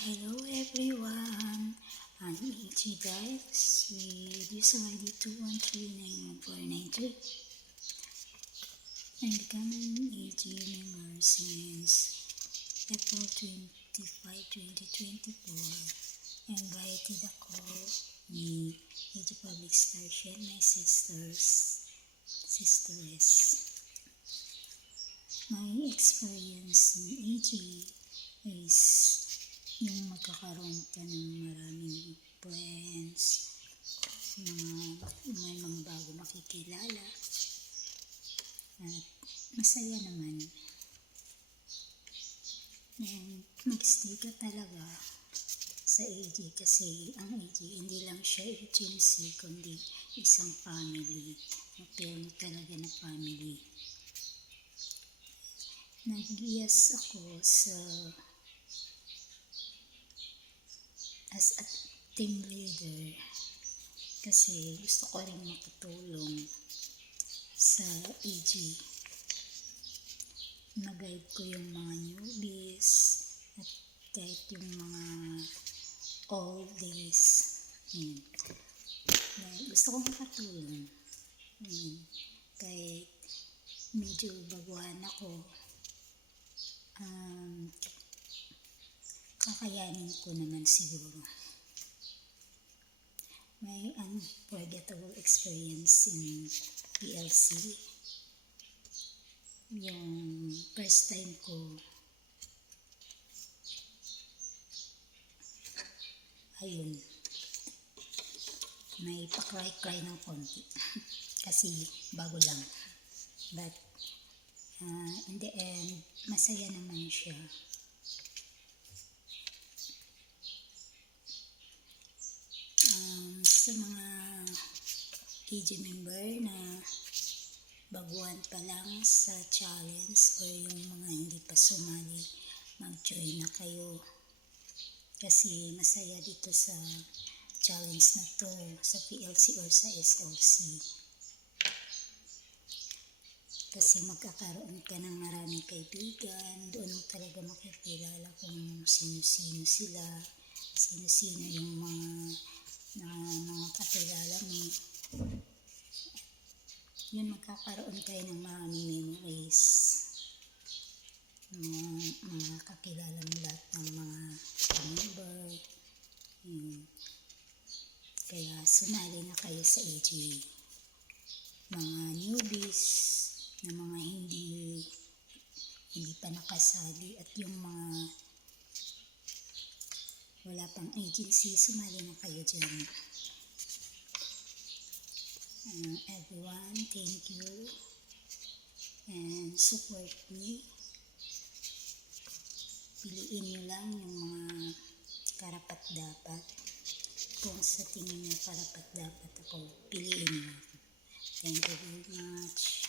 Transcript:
Hello everyone, I'm EG guys with user ID 213914993. I'm becoming EG member since April 25, 2024. Invited ako ni EG Public Station, my sisters. My experience in EG is yung magkakaroon ka ng maraming friends, may mga bago makikilala, at masaya naman. And mag-stay ka talaga sa AG kasi ang AG hindi lang siya agency kundi isang family. Mapil mo talaga na family. Nag-yes ako as a team leader kasi gusto ko rin makatulong sa AG. Mag-guide ko yung mga newbies at kahit yung mga oldies. Gusto ko makatulong. Kahit medyo baguhan ako, kakayanin ko naman siguro. May unforgettable experience in PLC. Yung first time ko, ayun, may pakry-cry ng konti kasi bago lang. But in the end, masaya naman siya. Sa mga AG member na baguhan pa lang sa challenge o yung mga hindi pa sumali, mag-join na kayo. Kasi masaya dito sa challenge na to, sa PLC or sa SLC. Kasi magkakaroon ka ng maraming kaibigan, doon mo talaga makikilala kung sino-sino sila, sino-sino yung mga kakilala mo. Yun, magkakaroon kayo ng maraming memories. Mga kakilala mo lahat ng mga member. Kaya sumali na kayo sa AG. Mga newbies, na mga hindi pa nakasali, at yung mga wala pang agency, sumali na kayo dyan. Everyone, thank you and support me. Piliin nyo lang yung mga karapat-dapat. Kung sa tingin nyo karapat-dapat ako, piliin nyo. Thank you very much.